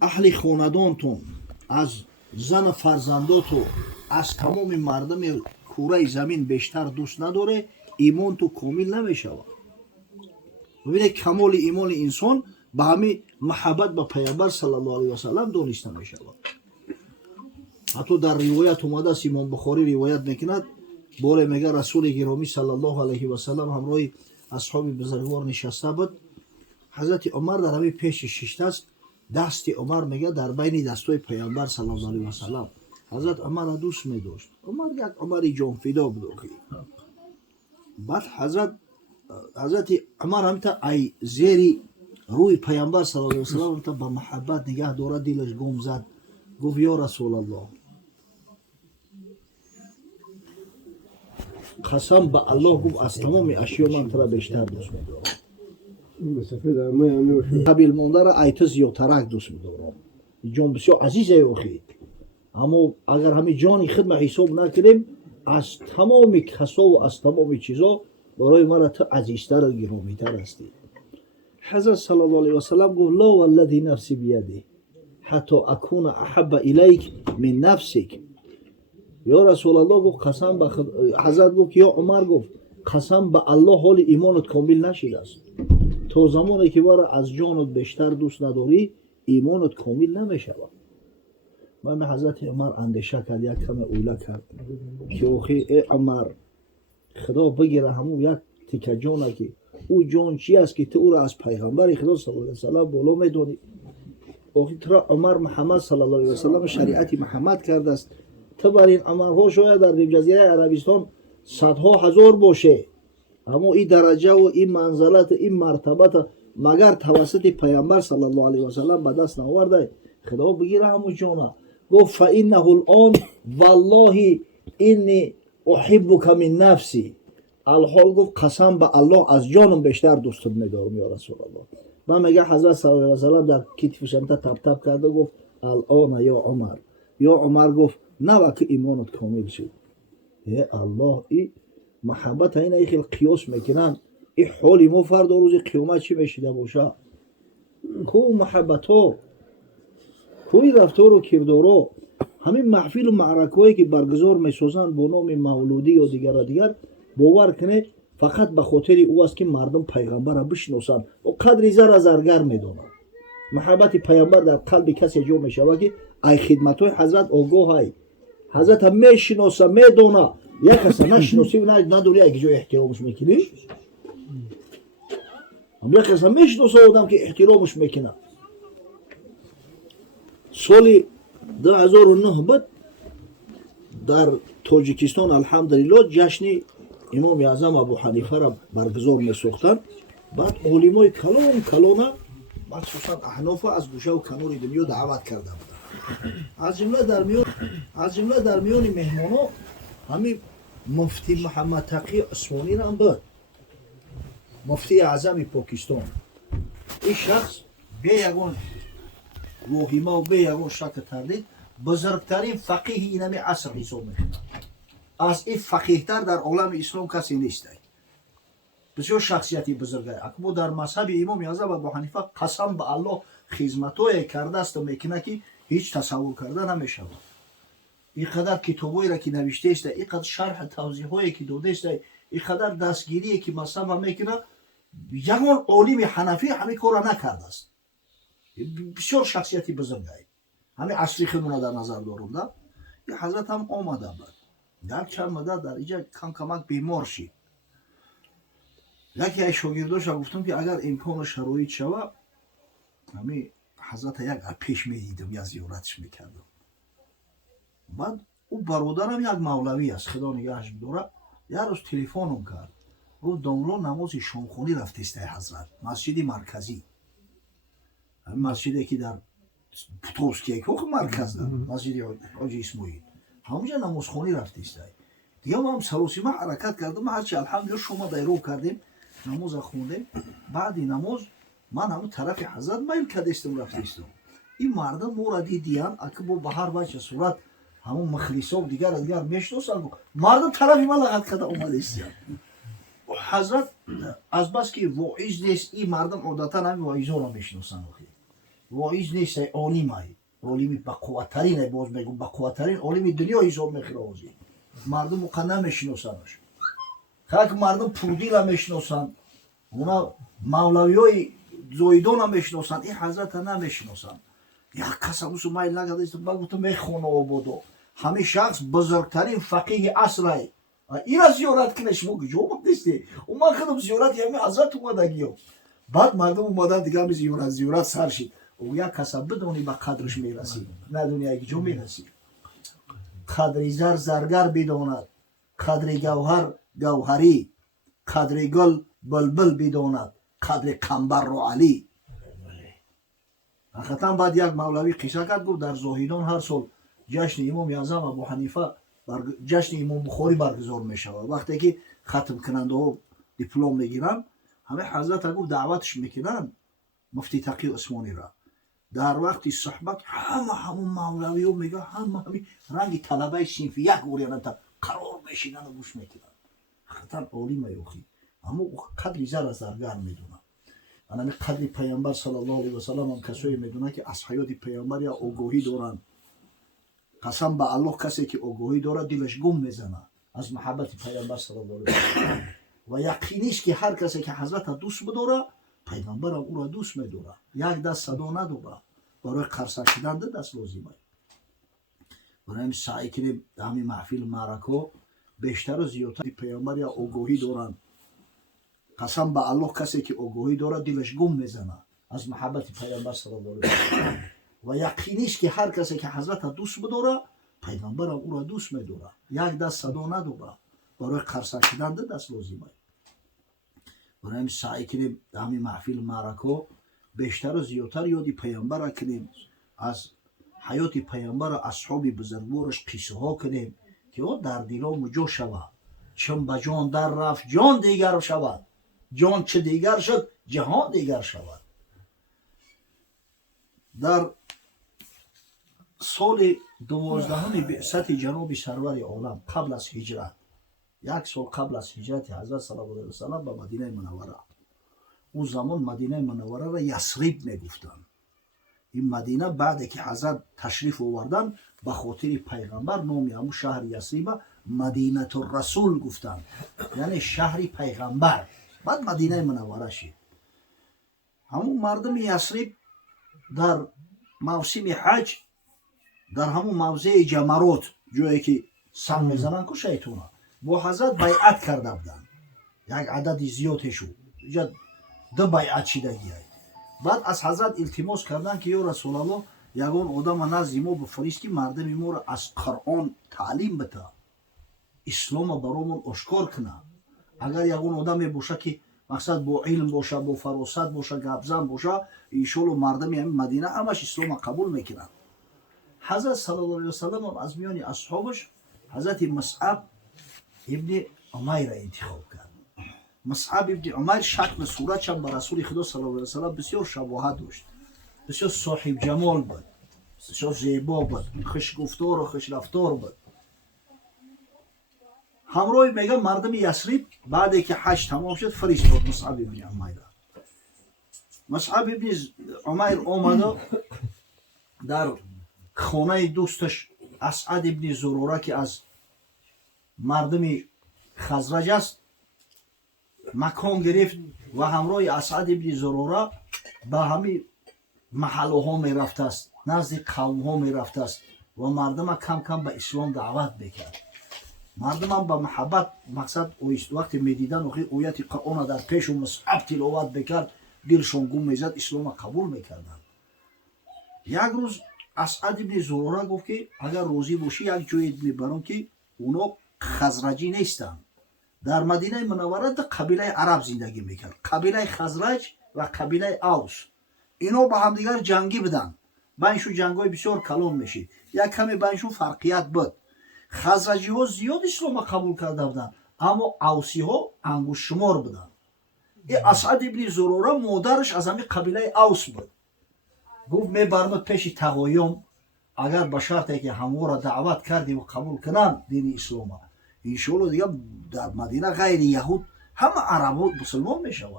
اهل خاندانتون از زن فرزنداتو از تمام مردم کوره زمین بیشتر دوست نداره، ایمان تو کامل نمیشود. ببینید کمال ایمان انسان به همین محبت به پیامبر صلی الله علیه و سلم دانسته میشود. حتی در روایت اومده است، امام بخاری روایت میکند، باره میگه رسول گرامی صلی الله علیه و سلم همراه اصحاب بزرگوار نشسته بود. حضرت عمر در همین پیش شیشته است، دست عمر میگه در بین دستای پیامبر صلی الله علیه و سلم. حضرت عمر را دوست می‌داشت. عمر یک عمر جان فدا بود. بعد حضرت عمر هم تا ای زیری روی پیامبر صلی الله علیه و سلم تا با محبت نگاه داره، دلش گم زد. گفت یا رسول الله، قسم به الله، گفت از تمام اشیا من تو را بیشتر دوست می‌دارم. قبیل مونده را ایت زیادترک دوست می‌دارم. جان بسیار عزیزه اخی. اما اگر همین جانی خدمت حساب نکنیم، از تمام کسا و از تمام چیزا برای من تو عزیزتر و گرامی‌تر هستی. حضرت صلی الله علیه و سلم گفت لا والذی نفسی بیده حتی اکون احب الیک من نفسک. یا رسول الله، گفت قسم به حضرت گفت یا عمر گفت قسم به الله حال ایمانت کامل نشده است. تا زمانی که برای از جانت بیشتر دوست نداری، ایمانت کامل نمیشود. من حضرت عمر اندیشه کرد، یک کم اوله کرد که اوخی ای عمر، خدا بگیره همون یک تیکه جانه که او جان چی است که تو او را از پیغمبر خدا صلی الله علیه و سلم بالا میدونی. اوخی ترا عمر محمد صلی الله علیه و سلم شریعت محمد کرده است. تو بر این عمرها شاید در جزیره عربستان صدها هزار باشه، اما این درجه و این منزلت این مرتبت مگر توسط پیامبر صلی الله علیه و سلم به دست نآورده. خدا بگیره همون جانه. گفت فانه الان والله انی احبک من نفسی. الحال گفت قسم به الله از جانم بیشتر دوستت می‌دارم یا رسول الله. من میگه حضرت صلی الله علیه و سلم در کتفش تپ تپ کرده، گفت الان یا عمر. یا عمر گفت نه وقت ایمانت کامل شد. ای الله، این محبت این خیلی قیاس میکنن. این حالی ما فردا روز قیامت چی میشیده باشه؟ کو محبت ها، کوی رفتار و کردارا، همین محفل و معرکه‌ای که برگزار میسازن با نام مولودی یا دیگر باور کنه فقط به خاطر او است که مردم پیغمبر را بشناسند و قدر زر از زرگر میدونند. محبت پیامبر در قلب کسی جا میشود که ای خدمت‌های حضرت آگاه های حضرت هم میشناسه میدونه. یک کس نشناسی و نداری یک جا احترامش میکنی. هم یک کس میشناسه آدم که احترامش میکنه. سال 2009 بود در تاجیکستان الحمدلله جشن امام اعظم ابو حنیفه را برگزار میساختند. بعد علمای کلان مخصوصا احناف از گوشه و کنار دنیا دعوت کرده بودند. از جمله در میان مهمانا همین مفتی محمد تقی عثمانی هم بود، مفتی اعظم پاکستان. این شخص به یگان واهمه و به یگان شک تردید بزرگترین فقیه اینمی عصر حساب میکنه. از این فقیه‌تر در عالم اسلام کسی نیست. بسیار شخصیتی بزرگه. اما در مذهب امام اعظم ابو حنیفه قسم به الله خدمت‌های کرده است و میکنه که هیچ تصور کرده نمیشه. اینقدر کتابایی را که نوشته است، اینقدر شرح توضیحایی که داده است، اینقدر دستگیری که مذهب میکنه، یگان عالم حنفی همین کار را نکرده است. بسیار شخصیتی بزرگه. همین عصری خودمون در نظر دارم. این حضرت هم آمده بود. در چند مدت در اینجا کمک بیمار شد. یکی از شاگرداش گفتم که اگر امکان و شرایط شود، همین حضرت یک پیش میدیدم یا زیارتش میکردم. بعد او برادرم یک مولوی است، خدا نگهش بداره. یک روز تلفنم کرد، گفت داملا نماز شامخوانی رفتیست حضرت، مسجد مرکزی، مسجدی که در پتروسکی که مرکز داره، مسجد حاجی اسماعیل، همونجا نمازخوانی رفتیست. دیگه ما هم سروسیمه حرکت کردم، هرچی الحمدلله شما دیرو کردیم، نماز خوندیم. بعد نماز من همون طرف حضرت میل کردستم رفتیستم. این مردم مورا دیدیان اگه با بهر بچه صورت همون مخلصا و دیگر میشناسن، مردم طرفی من لغت کرده اومده است. حضرت از بس که واعظ نیست، این مردم عادتا همین واعظا را میشناسن. واعظ نیست، عالم ای، عالمی با قوترین ای، باز میگم با قوترین عالمی دنیا حساب میخوره. مردم مقنن میشناسنش، خاک مردم پودی را میشناسن، اونا مولوی های زویدون هم میشناسن، این حضرت نمیشناسن. یک کس هم میل نکرده است بگو تو میخونه آبادو، همه شخص بزرگترین فقیه عصر ای، این را زیارت کنه شما کجا نیستی؟ و من خودم زیارت همه حضرت اومدگی ها. بعد مردم اومدن دیگه همه زیارت سر شد. او یک کس بدونی به قدرش میرسی، ندونی اگه جو میرسی. قدر زر زرگر بداند، قدر گوهر گوهری، قدر گل بلبل بداند، قدر قنبر رو علی. حقیقتا بعد یک مولوی قصه کرد، گفت در زاهدان هر سال جشن امام اعظم ابو حنیفه جشن امام بخاری برگزار می شود. وقتی که ختم کننده ها دیپلم میگیرن، همه حضرت گفت دعوتش میکنن مفتی تقی عثمانی را. در وقت صحبت همون مولوی ها میگه همه رنگ طلبه صنف یک اوریانه تا قرار میشینن و گوش میکنن. حقیقتا عالم یوخی، اما قدری زر از زرگر میدونن. انا قدر پیامبر صلی الله علیه و سلم هم کسایی میدونه که از حیات پیامبر یا آگاهی دارن. قسم به الله کسی که آگاهی داره دلش گم میزنه از محبت پیامبر صلی الله علیه و سلم. و یقینیش که هر کسی که حضرت دوست بداره پیغمبر هم او را دوست میداره. یک دست صدا نداره، برای قرصه شدن دست لازمه. برای سعی کنیم در همین محفل معرکه بیشتر و زیادتر پیامبر یا آگاهی دارن. قسم به الله کسی که آگاهی داره دلش گم میزنه از محبت پیامبر صلی الله علیه و سلم. و یقینیش که هر کسی که حضرت دوست بداره پیغمبر هم او را دوست میداره. یک دست صدا نداره، برای قرصه شدن دست لازمه. برای سعی کنیم در همین محفل معرکه بیشتر و زیادتر یادی پیامبر کنیم، از حیات پیامبر و اصحاب بزرگوارش قصه ها کنیم که او در دیلام جا شود. چون به جان در رفت جان دیگر شود، جان چه دیگر شد جهان دیگر شود. در سال 12 بعثت جناب سرور عالم قبل از هجرت، یک سال قبل از هجرت حضرت صلی الله علیه و سلم به مدینه منوره، اون زمان مدینه منوره را یثرب میگفتند. این مدینه بعد که حضرت تشریف آوردن به خاطر پیغمبر نام همون شهر یثرب مدینه الرسول گفتند، یعنی شهر پیغمبر. بعد مدینه منوره شد. همون مردم یثرب در موسم حج در همون موضع جمرات، جایی که سنگ میزنن که شیطونا، با حضرت بیعت کرده بودن. یک عدد زیادی شد، دو بیعت شدگی. بعد از حضرت التماس کردن که یا رسول الله یگان آدم نزد ما بفرست که مردم ما را از قرآن تعلیم بده، اسلام برامون آشکار کنه. اگر یگان آدمی باشه که مقصد با علم باشه، با فراست باشه، گپزن باشه، انشالله مردم همین مدینه همش اسلام قبول میکنن. حضرت صلی الله علیه و سلم از میان اصحابش حضرت مصعب ابن عمیر انتخاب کرد. مصعب ابن عمیر شکل صورتش هم به رسول خدا صلی الله علیه و سلم بسیار شباهت داشت، بسیار صاحب جمال بود، بسیار زیبا بود، خوش گفتار و خوش رفتار بود. همراه میگه مردم یثرب بعد که حج تمام شد فرستاد مصعب ابن عمیر. مصعب ابن عمیر آمده در خانه دوستش اسعد ابن زروره که از مردم خزرج است مکان گرفت و همراه اسعد ابن زروره به همه محله ها می رفته است، نزد قوم ها می رفته است و مردم کم کم به اسلام دعوت میکرد. مردم هم به محبت مقصد وقتی میدیدن آیت قرآن در پیش مصعب تلاوت بکرد دلشون گم میزد، اسلام قبول میکردن. یک روز اسعد ابن زروره گفت که اگر روزی باشی یک جایی میبرم که اونا خزرجی نیستن. در مدینه منوره در قبیله عرب زندگی میکرد، قبیله خزرج و قبیله اوس. اینا با همدیگر جنگی بدن، بینشون جنگای بسیار کلان میشید، یک کمی بینشون فرقیت بود. خزرجی ها زیاد اسلام قبول کرده بودن، اما اوسی ها انگوش شمار بودن. این اسعد ابن زروره مادرش از همین قبیله اوس بود. گفت میبرمت پیش تقایم، اگر به شرطی که همه را دعوت کردی و قبول کنن دین اسلام، انشالله دیگه در مدینه غیر یهود همه عرب مسلمان میشود.